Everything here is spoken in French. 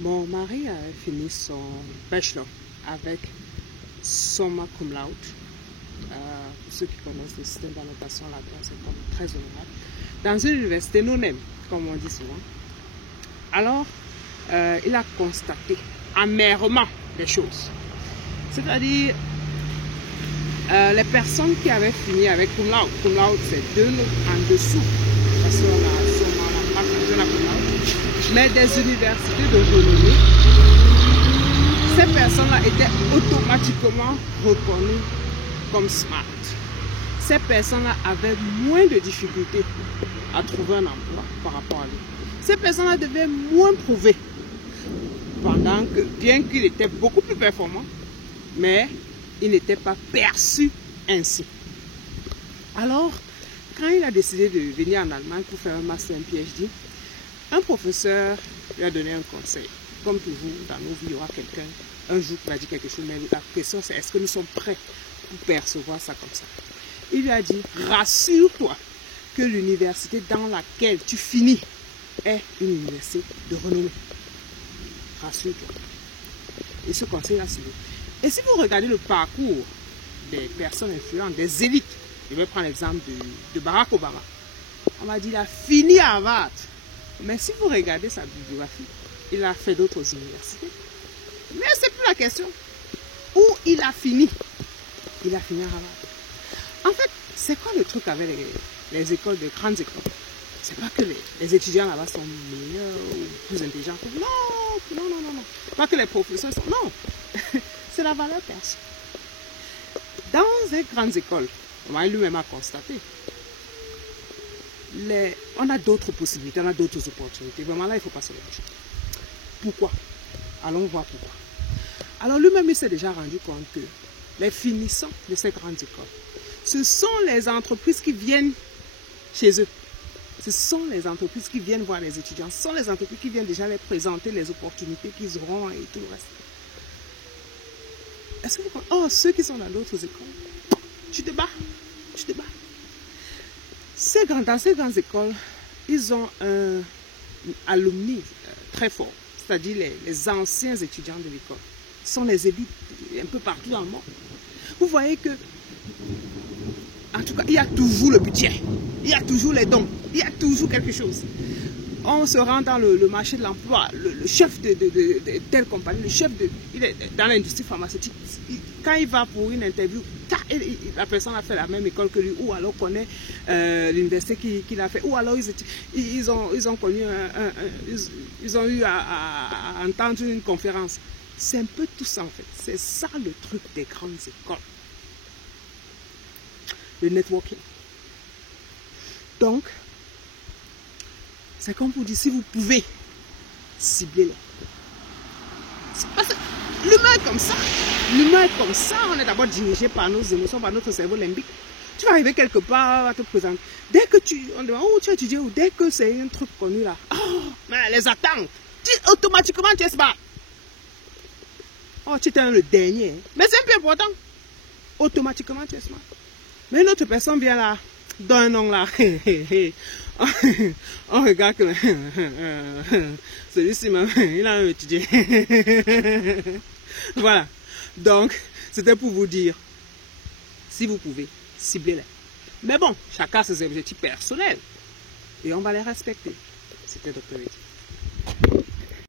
Mon mari a fini son bachelor avec summa cum laude. Pour ceux qui connaissent le système d'annotation là-dedans, c'est comme très honorable. Dans une université non-aime, comme on dit souvent. Alors, il a constaté amèrement des choses. C'est-à-dire, les personnes qui avaient fini avec cum laude c'est 2 en dessous, parce qu'on a sûrement pas changé la cum laude, mais des universités de renommée, ces personnes-là étaient automatiquement reconnues comme smart. Ces personnes-là avaient moins de difficultés à trouver un emploi par rapport à lui. Ces personnes-là devaient moins prouver, pendant que, bien qu'il était beaucoup plus performant, mais il n'était pas perçu ainsi. Alors, quand il a décidé de venir en Allemagne pour faire un master, un PhD, un professeur lui a donné un conseil. Comme toujours, dans nos vies, il y aura quelqu'un, un jour, qui va dire quelque chose, mais la question c'est est-ce que nous sommes prêts pour percevoir ça comme ça? Il lui a dit, rassure-toi que l'université dans laquelle tu finis est une université de renommée. Rassure-toi. Et ce conseil a suivi. Et si vous regardez le parcours des personnes influentes, des élites, je vais prendre l'exemple de Barack Obama. On m'a dit il a fini à Harvard. Mais si vous regardez sa bibliographie, il a fait d'autres universités. Mais c'est plus la question. Où il a fini? Il a fini à Harvard. En fait, c'est quoi le truc avec les écoles, de grandes écoles? C'est pas que les étudiants là-bas sont meilleurs ou plus intelligents. Non. Pas que les professeurs sont... Non. C'est la valeur perçue. Dans les grandes écoles, lui-même a constaté, on a d'autres possibilités, on a d'autres opportunités. Vraiment là, il ne faut pas se lâcher. Pourquoi? Allons voir pourquoi. Alors lui-même, il s'est déjà rendu compte que les finissants de ces grandes écoles, ce sont les entreprises qui viennent chez eux. Ce sont les entreprises qui viennent voir les étudiants. Ce sont les entreprises qui viennent déjà les présenter les opportunités qu'ils auront et tout le reste. Est-ce que vous comprenez? Oh, ceux qui sont dans d'autres écoles, tu te bats. Dans ces grandes écoles, ils ont un alumni très fort, c'est-à-dire les anciens étudiants de l'école. Ce sont les élites un peu partout dans le monde. Vous voyez que, en tout cas, il y a toujours le budget, il y a toujours les dons, il y a toujours quelque chose. On se rend dans le marché de l'emploi, le chef de telle compagnie, il est dans l'industrie pharmaceutique. Quand il va pour une interview, la personne a fait la même école que lui, ou alors connaît l'université qu'il a fait, ou alors ils ont connu ils ont eu à entendre une conférence. C'est un peu tout ça en fait. C'est ça le truc des grandes écoles. Le networking. Donc, c'est comme vous dire, si vous pouvez, ciblez-les. L'humain est comme ça. L'humain est comme ça. On est d'abord dirigé par nos émotions, par notre cerveau limbique. Tu vas arriver quelque part à te présenter. Dès que on demande où tu as étudié, ou dès que c'est un truc connu là, mais les attentes, automatiquement tu es smart. Oh, tu es le dernier. Mais c'est un peu important. Automatiquement tu es smart. Mais une autre personne vient là, dans un nom là. On regarde que celui-ci, il a étudié. Voilà. Donc, c'était pour vous dire, si vous pouvez, ciblez-les. Mais bon, chacun a ses objectifs personnels. Et on va les respecter. C'était Dr. Eddy.